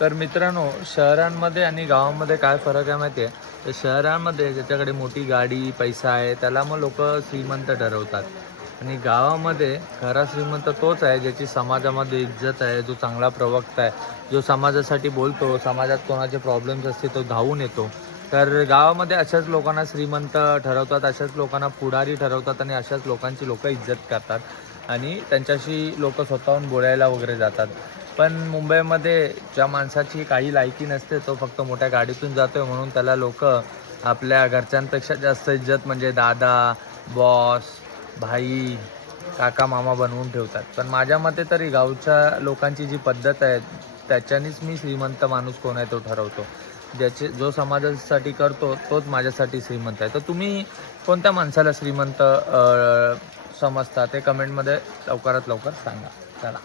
तर मित्रांनो, शहरांमध्ये आणि गावामध्ये काय फरक आहे माहिती आहे? तर शहरामध्ये ज्याच्याकडे मोठी गाडी, पैसा आहे, त्याला मग लोकं श्रीमंत ठरवतात. आणि गावामध्ये खरा श्रीमंत तोच आहे, ज्याची समाजामध्ये इज्जत आहे, जो चांगला प्रवक्ता आहे, जो समाजासाठी बोलतो, समाजात कोणाचे प्रॉब्लेम्स असतील तो धावून येतो. तर गावामध्ये अशाच लोकांना श्रीमंत ठरवतात, अशाच लोकांना पुढारी ठरवतात आणि अशाच लोकांची लोकं इज्जत करतात आणि त्यांच्याशी लोकं स्वतःहून बोलायला वगैरे जातात. पण मुंबईमध्ये ज्या माणसाची काही लायकी नसते, तो फक्त मोठ्या गाडीतून जातोय म्हणून त्याला लोकं आपल्या घरच्यांपेक्षा जास्त इज्जत म्हणजे दादा, बॉस, भाई, काका, मामा बनवून ठेवतात. पण माझ्या मते तरी गावच्या लोकांची जी पद्धत आहे, त्याच्यानेच मी श्रीमंत माणूस कोण आहे तो ठरवतो. जो समाजासाठी करतो तोच माझ्यासाठी श्रीमंत आहे. तर तुम्ही कोणत्या माणसाला श्रीमंत समजता ते कमेंटमध्ये लवकरात लवकर सांगा. चला.